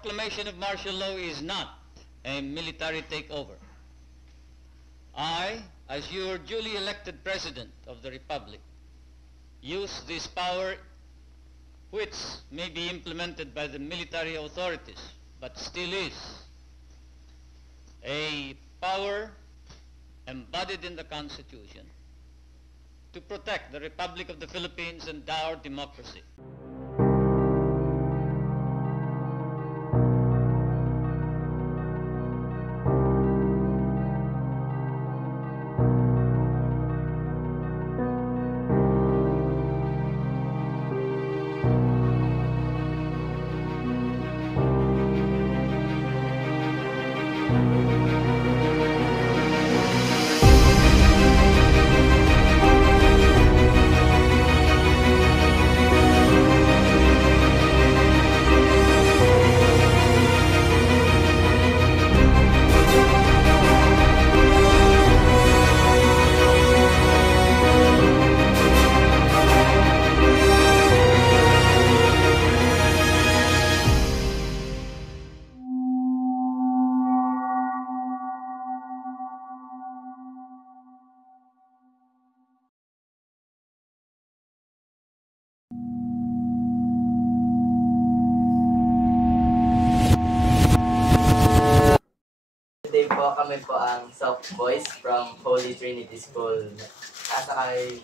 proclamation of martial law is not a military takeover. I, as your duly elected President of the Republic, use this power which may be implemented by the military authorities, but still is a power embodied in the Constitution to protect the Republic of the Philippines and our democracy. Today po kami po ang Soft Boys from Holy Trinity School. Asakay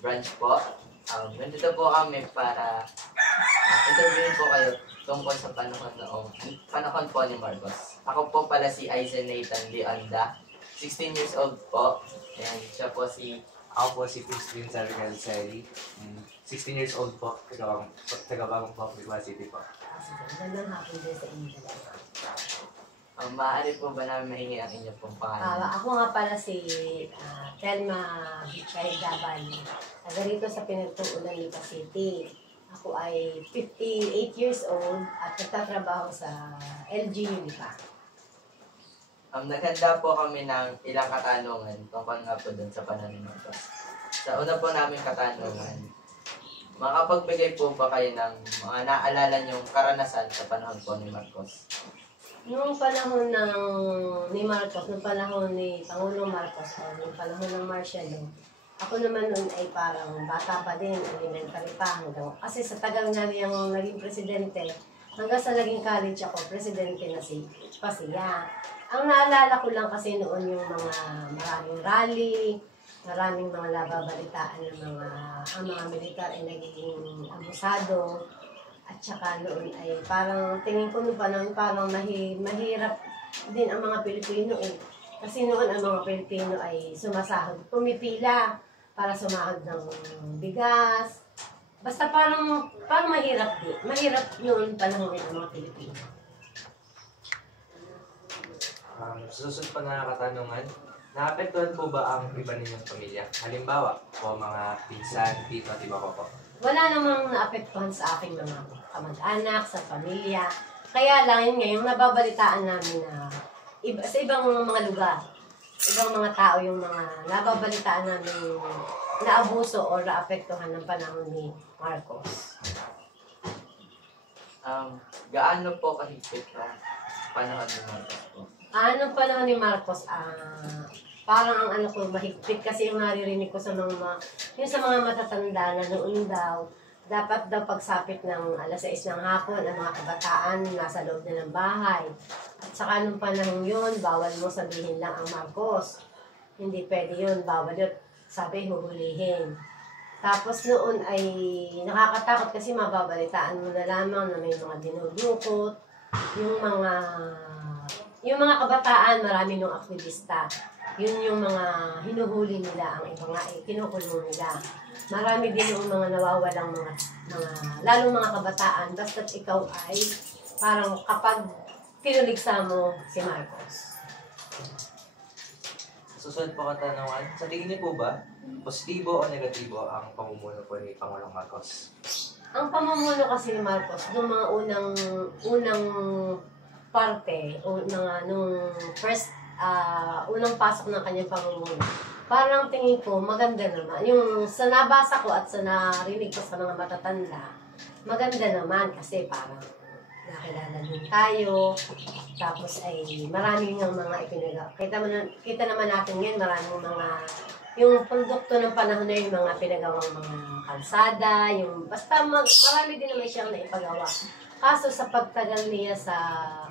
branch po. Nandito po kami para interviewin po kayo tungkol sa panahon po ni Marcos. Ako po pala si Aizen Nathan Leonda, 16 years old po. And siya po Ako po si Crispin Sargancelli, 16 years old po, taga-Bagong po, Liwa City po. Magandang hapon din sa inyo. maaari po ba namin mahingi ang inyong pong pangalan? Ako nga pala si Telma Bicay-Dabali. Taga rito sa pinagtuunan Lipa City. Ako ay 58 years old at nagtatrabaho sa LGU Lipa. Naghanda po kami ng ilang katanungan tungkol nga po dun sa panahon ni Marcos. Sa una po namin katanungan, makapagbigay po ba kayo ng mga naalala niyong karanasan sa panahon po ni Marcos? Noong panahon ni Marcos, noong panahon ni Pangulong Marcos, noong panahon ng martial law, ako naman noon ay parang bata pa din, elementary pa hanggang. Kasi sa tagal nga niyang naging presidente, hanggang sa naging college ako, presidente na pa siya. Ang naalala ko lang kasi noon yung mga maraming rally, maraming mga nababalitaan ng mga militar ay nagiging abusado. At saka noon ay parang tingin ko noon panahon parang mahirap din ang mga Pilipino eh. Kasi noon ang mga Pilipino ay sumasahod, pumipila para sumahod ng bigas. Basta parang mahirap din. Mahirap noon panahon ng mga Pilipino. Susunod pa na katanungan, naapektuhan po ba ang iba ninyong pamilya? Halimbawa, po mga pinsan, tito at iba po. Wala namang naapektuhan sa aking mga kamag-anak, sa pamilya. Kaya lang yun ngayon, nababalitaan namin na sa ibang mga lugar, ibang mga tao yung mga nababalitaan namin na abuso o naapektuhan ng panahon ni Marcos. Gaano po kahigpit ang panahon ni Marcos po? Anong panahon ni Marcos? Parang ang ko mahigpit kasi yung naririnig ko sa mga matatanda na noon daw, dapat daw pagsapit ng alas 6 ng hapon, ang mga kabataan nasa loob na ng bahay. At saka nung panahon yun, bawal mo sabihin lang ang Marcos. Hindi pwede yun, bawal yun. Sabi, huhulihin. Tapos noon ay nakakatakot kasi mababalitaan mo na lamang na may mga dinudukot, yung mga kabataan, marami nung aktivista. Yun yung mga hinuhuli nila, ang iba nga ay kinukulong nila. Marami din yung mga nawawalang mga lalong mga kabataan, basta't ikaw ay parang kapag kinuligsa mo si Marcos. Susunod po katanungan, sa tingin niyo po ba, positibo o negatibo ang pamumuno po ni Pangulong Marcos? Ang pamumuno kasi ni Marcos, nung mga unang parte, unang pasok ng kanyang pamumuno, parang tingin ko maganda naman. Yung sa nabasa ko at sa narinig ko sa mga matatanda, maganda naman kasi parang nagkakilala din tayo. Tapos ay maraming ng mga ipinagawa. Kita naman natin ngayon, maraming mga, yung produkto ng panahon na yung mga pinagawang mga kalsada, yung basta marami din naman siyang naipagawa. Kaso sa pagtagal niya sa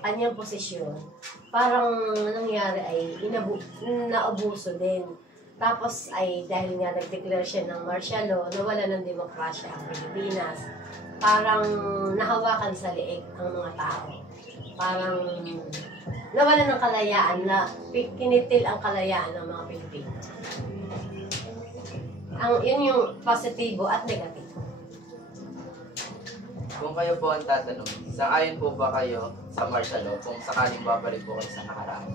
kanyang posisyon, parang nangyari ay naubuso din. Tapos ay dahil nga nag-declare siya ng martial law, nawala ng demokrasya ang Pilipinas. Parang nahawakan sa liig ang mga tao. Parang nawala ng kalayaan na kinitil ang kalayaan ng mga Pilipino. Yun yung positibo at negatibo. Kung kayo po ang tatanong, sang-ayon po ba kayo sa martial law kung sakaling babalik po kayo sa nakaraan?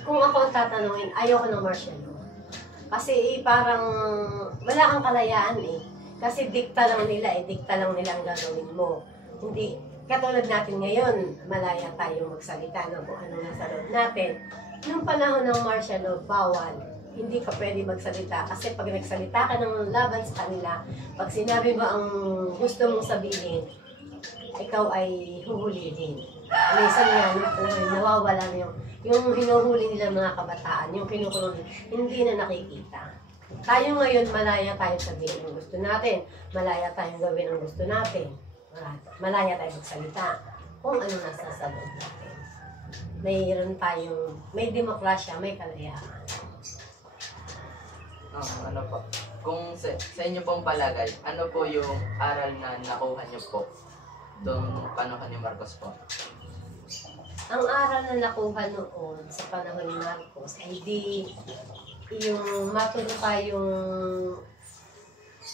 Kung ako ang tatanungin, ayoko ng martial law. Kasi parang wala kang kalayaan eh. Kasi dikta lang nila dikta lang nila ang gagawin mo. Hindi, katulad natin ngayon, malaya tayong magsalita ng kung ano nasa loob natin. Nung panahon ng martial law, bawal. Hindi ka pwede magsalita. Kasi pag nagsalita ka ng laban sa kanila, pag sinabi mo ang gusto mong sabihin, ikaw ay huhulihin. Minsan nga, nawawala na yung hinuhuli nila mga kabataan, yung kinukulong, hindi na nakikita. Tayo ngayon, malaya tayong sabihin ang gusto natin. Malaya tayong gawin ang gusto natin. Malaya tayong magsalita kung ano nasa sa loob natin. Mayroon tayong, may demokrasya, may kalayaan. Ano po? Kung sa inyo pong palagay, ano po yung aral na nakuha niyo po doon panahon ni Marcos po? Ang aral na nakuha noon sa panahon ni Marcos ay yung matuto tayong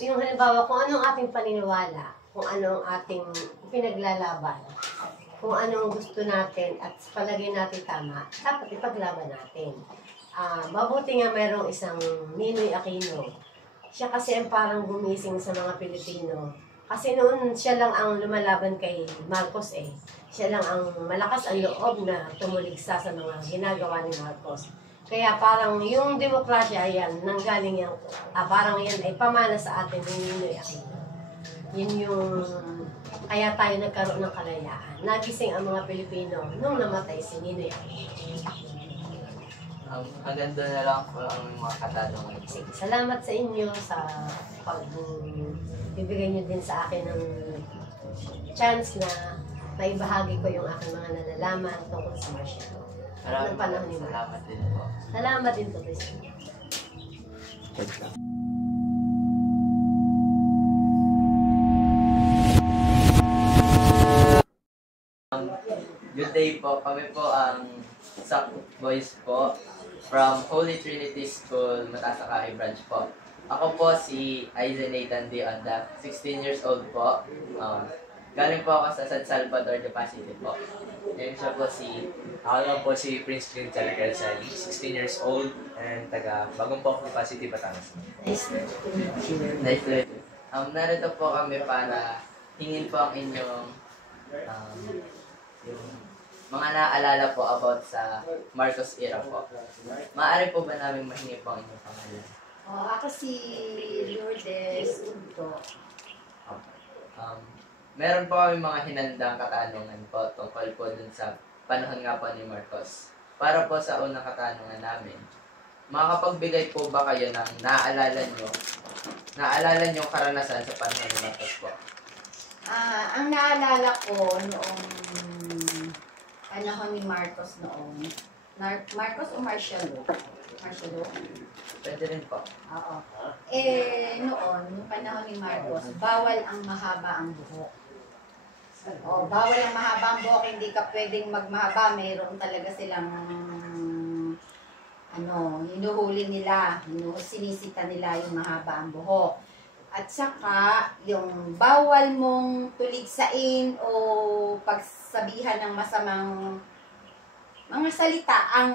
halimbawa kung anong ating paniniwala, kung anong ating pinaglalaban, kung anong gusto natin at palagay natin tama, dapat ipaglaban natin. Mabuti nga mayroong isang Ninoy Aquino. Siya kasi ang parang gumising sa mga Pilipino. Kasi noon siya lang ang lumalaban kay Marcos eh. Siya lang ang malakas ang loob na tumuligsa sa mga ginagawa ni Marcos. Kaya parang yung demokrasya yan, nanggaling yan, parang yan ay pamana sa atin ni Ninoy Aquino. Yun yung, kaya tayo nagkaroon ng kalayaan. Nagising ang mga Pilipino nung namatay si Ninoy Aquino. Hanggang doon na lang po ang mga katanungan. Sige, salamat sa inyo sa pagbibigay nyo din sa akin ng chance na maibahagi ko yung aking mga nalalaman tungkol sa martial law. At ng panahon ni Marcos. Salamat din po. Salamat din po sa inyo. Good day po. Kami po ang SAC Boys po from Holy Trinity School, Matasakahi Branch po. Ako po si Aizen Nathan D. Onda, 16 years old po. Galing po ako sa San Salvador de Pasite po. And siya po Ako lang po si Prince Clint Calsali, 16 years old, and taga Bagong Pok, Pasite, Batangas. Nice to meet you. Nice to meet you. Narito po kami para hingin po ang inyong yung mga naalala po about sa Marcos era po. Maaari po ba namin mahingi po ang inyong pangalan? Ako si Lourdes Unto. Meron po kami mga hinandang katanungan po tungkol po dun sa panahon nga po ni Marcos. Para po sa unang katanungan namin, makakapagbigay po ba kayo ng naalala nyo karanasan sa panahon ni Marcos po? Ang naalala ko noong panahon ni Marcos noon, Marcos o Martial law? Martial law? Pwede rin po. Oo. Noon, yung panahon ni Marcos, bawal ang mahaba ang buhok. Bawal ang mahaba ang buhok, hindi ka pwedeng magmahaba. Mayroon talaga silang hinuhuli nila, sinisita nila yung mahaba ang buhok. At saka, yung bawal mong tuligsain o pagsabihan ng masamang mga salita ang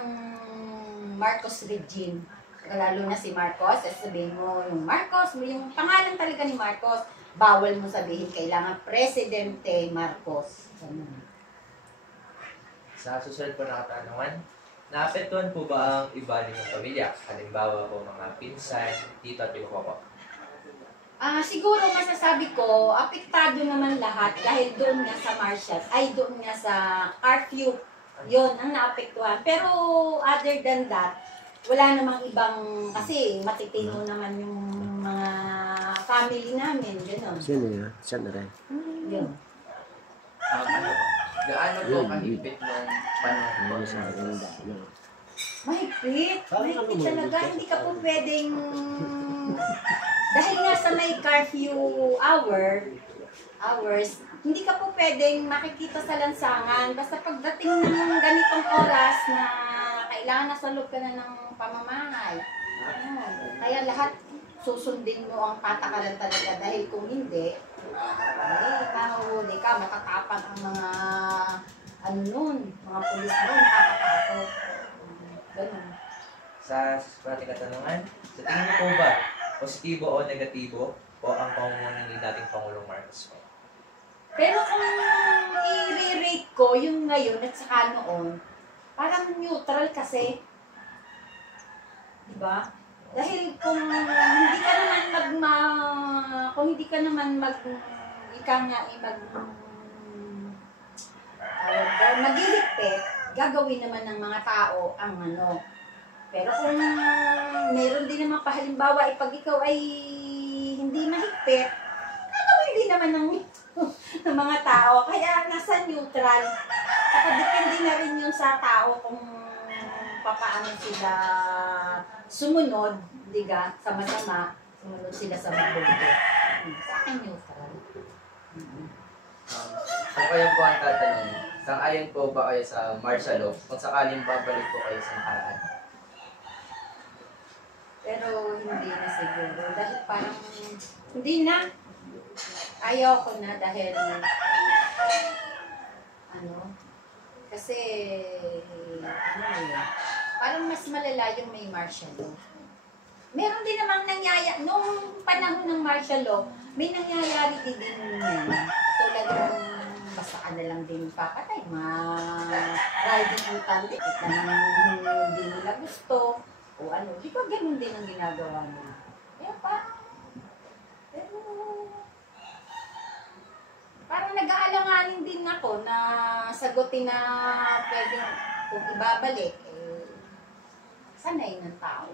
Marcos regime. Lalo na si Marcos, sabihin mo yung Marcos, yung pangalan talaga ni Marcos, bawal mo sabihin, kailangan Presidente Marcos. Ganun. Sa susunod po na katanungan, naapektuhan po ba ang iba ninyong pamilya? Halimbawa po mga pinsan, tito at iba po. Siguro masasabi ko, apektado naman lahat dahil doon nga sa martial, ay doon nga sa curfew. Yun, ang naapektuhan. Pero other than that, wala namang ibang, kasi matitino naman yung mga family namin, gano'n. Sino yun? Saan na rin? Yun. Ano po? Gaano po kahigpit nung panahon po? Ano sa akin dahil? Mahigpit. Mahigpit talaga. Hindi ka po pwedeng... Dahil nga sa may curfew hours, hindi ka po pwedeng makikita sa lansangan. Basta pagdating ng ganitong oras na kailangan nasa loob ka na ng pamamahay. Kaya lahat susundin mo ang patakaran talaga. Dahil kung hindi, kahuhuli ka, matatapan ang mga mga pulis nun, nakakatakot. Ganun. Sa parating katanungan, sa tingin niyo po ba, positibo o negatibo o ang pamumuno ni dating Pangulong Marcos po? Pero kung i-rate ko yung ngayon at saka noon, parang neutral kasi. Diba? Dahil kung hindi ka naman maghihigpit, gagawin naman ng mga tao ang ano. Pero kung meron din naman pahalimbawa, pag ikaw ay hindi mahigpit, gagawin din naman ng mga tao. Kaya nasa neutral. Saka depende na rin yun sa tao kung papaano sila sumunod, diga, sa masama, sumunod sila sa mabuti. Sa akin neutral. Kung kayo po ang tatanungin, sang-ayon po ba kayo sa martial law kung sakaling babalik po kayo sa nakaraan? Pero hindi na siguro. Dahil parang, hindi na. Ayaw ko na dahil, kasi, parang mas malala yung may martial law. Meron din namang nung panahon ng martial law, may nangyayari din yan. Tulad ng basta ka na lang din papatay, riding ang tandit, hindi nila gusto, o di ba ganun din ang ginagawa nila? Kaya parang nag-aalanganin din ako na sagutin na pwedeng kung ibabalik, sanay ng tao.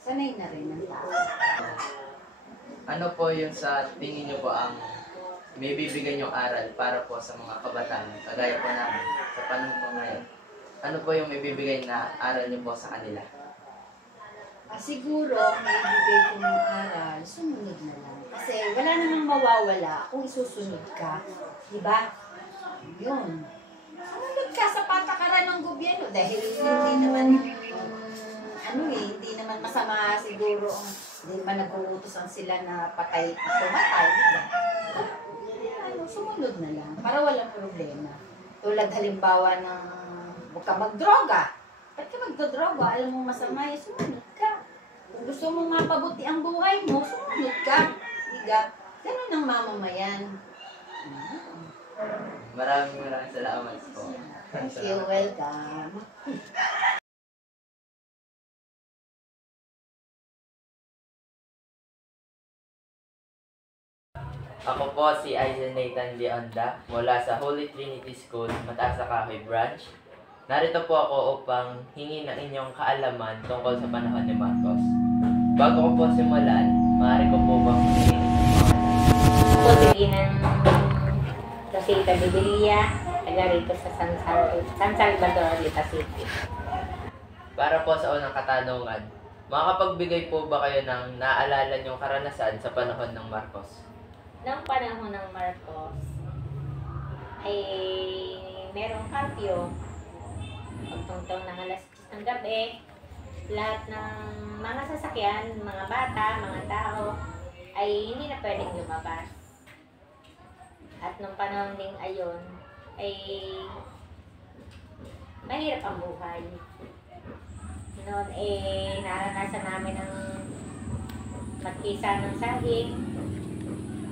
Sanay na rin ng tao. Ano po yung sa tingin niyo po ang may bibigyan yung aral para po sa mga kabataan, kagaya po namin, sa panahon po ngayon? Ano po yung may bibigay na aral niyo po sa kanila? Siguro, may bigay kong aral, sumunod na lang. Kasi wala namang mawawala kung isusunod ka. Diba? Yun. Sumunod ka sa patakaran ng gobyerno dahil hindi naman masama siguro, hindi naman nag-uutosan sila na patay at tumatay. Diba? Sumunod na lang para walang problema. Tulad halimbawa ng huwag ka magdroga. Ba't ka magdodroga? Alam mo masama, sumunod ka. Kung gusto mo mapabuti ang buhay mo, sumunod ka. Diga, ganun ang mamamayan. Maraming salamat po. Thank you, welcome. Ako po si Aizen Nathan Leonda mula sa Holy Trinity School, Mataas Kahoy Branch. Narito po ako upang hingi ng inyong kaalaman tungkol sa panahon ni Marcos. Bago ko po simulan, maaari ko po bang hingin Ako si ng Rosita Bibilia, taga rito sa San Salvador, Lita City. Para po sa unang katanungan, makakapagbigay po ba kayo ng naaalala niyong karanasan sa panahon ng Marcos? Noong panahon ng Marcos, ay merong curfew. Pagtungtong ng alas 10 ng gabi, lahat ng mga sasakyan, mga bata, mga tao, ay hindi na pwedeng lumabas. At nung panahon ding ayon, ay mahirap ang buhay. Noon naranasan namin ang magkisa ng saging,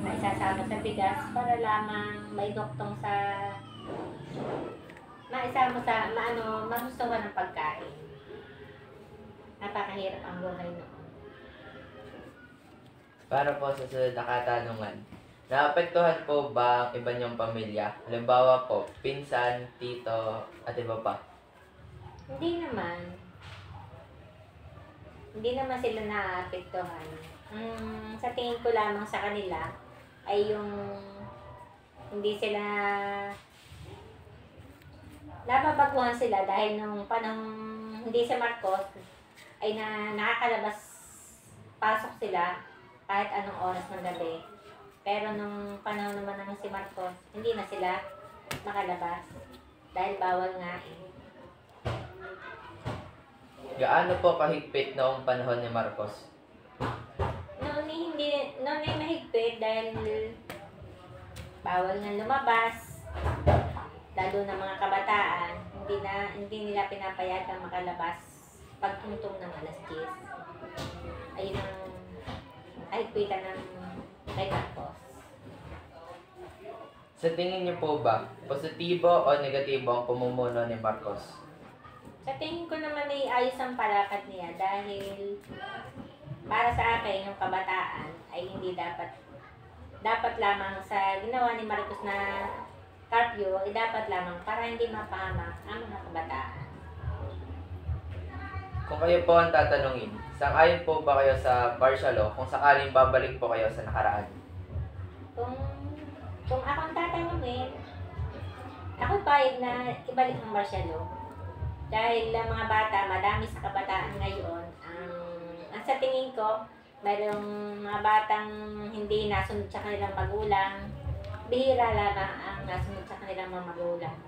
na isasama sa bigas para lamang may doktong sa magustuhan ng pagkain. Napakahirap ang buhay noon. Para po sa susunod na katanungan, naapektuhan po ba ang iba niyong pamilya? Halimbawa po, pinsan, tito, at iba pa. Hindi naman. Hindi naman sila naapektuhan. Sa tingin ko lamang sa kanila ay yung hindi sila nababaguhan sila dahil nung panahon hindi si Marcos ay nakakalabas pasok sila kahit anong oras ng gabi. Pero nung panahon naman ng si Marcos, hindi na sila makalabas dahil bawal nga eh. Gaano po kahigpit noong panahon ni Marcos? Noon ay mahigpit dahil bawal nga lumabas, lalo ng mga kabataan, hindi nila pinapayagang makalabas pagtungtong ng alas 10. Ayun ang kahigpitan ng kay Marcos. Sa tingin niyo po ba, positibo o negatibo ang pamumuno ni Marcos? Sa tingin ko naman ay ayos ang palakad niya dahil para sa akin yung kabataan ay hindi dapat lamang sa ginawa ni Marcos na curfew ay dapat lamang para hindi mapahamak ang mga kabataan. Kung kayo po ang tatanungin, sang-ayon po ba kayo sa martial law kung sakaling babalik po kayo sa nakaraan? Kung akong tatanungin, ako payag na ibalik ang martial law. Dahil ang mga bata, madami sa kabataan ngayon, ang sa tingin ko, mayroong mga batang hindi nasunod sa kanilang magulang, bihira lamang ang nasunod sa kanilang mga magulang.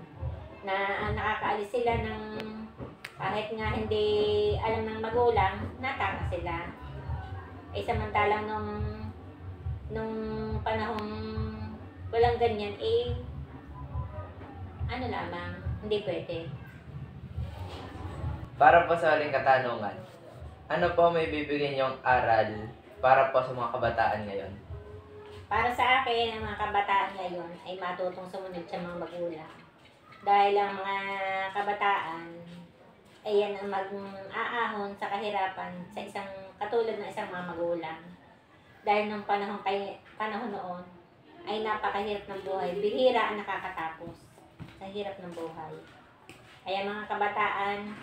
Na nakakaalis sila ng kahit nga hindi alam ng magulang, nataka sila. Ay samantalang nung panahong walang ganyan, ano lamang, hindi pwede. Para po sa huling katanungan, ano po may bibigyan niyong aral para po sa mga kabataan ngayon? Para sa akin, ang mga kabataan ngayon ay matutong sumunod sa mga magulang. Dahil ang mga kabataan ay yan ang mag-aahon sa kahirapan sa isang katulad ng isang mga magulang. Dahil nung panahon noon ay napakahirap ng buhay. Bihira ang nakakatapos sa hirap ng buhay. Kaya mga kabataan,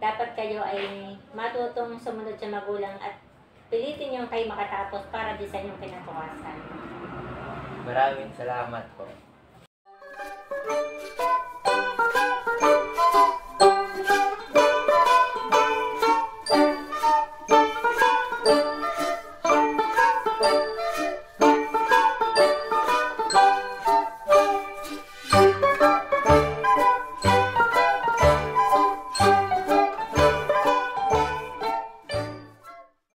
dapat kayo ay matutong sumunod sa magulang at pilitin yung kayo makatapos para di sa inyong kinabukasan. Maraming salamat po.